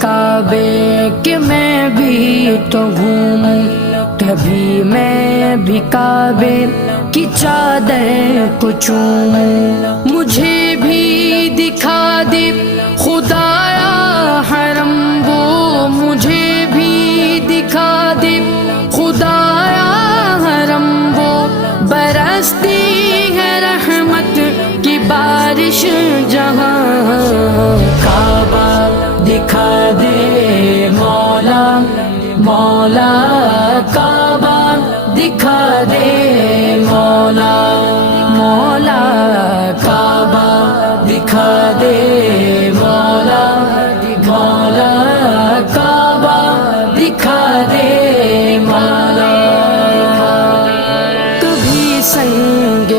کعبے کہ میں بھی تو گھوموں، کبھی میں بھی کعبے کی چادر کو چوموں، مجھے بھی دکھا دے خدایا حرم وہ، مجھے بھی دکھا دے خدایا حرم وہ، برستی ہے رحمت کی بارش جہاں، کعبہ دکھا دے مولا مولا، کعبہ دکھا دے مولا مولا، کعبہ دکھا دے مولا مولا، کعبہ دکھا دے مولا۔ کبھی سنگ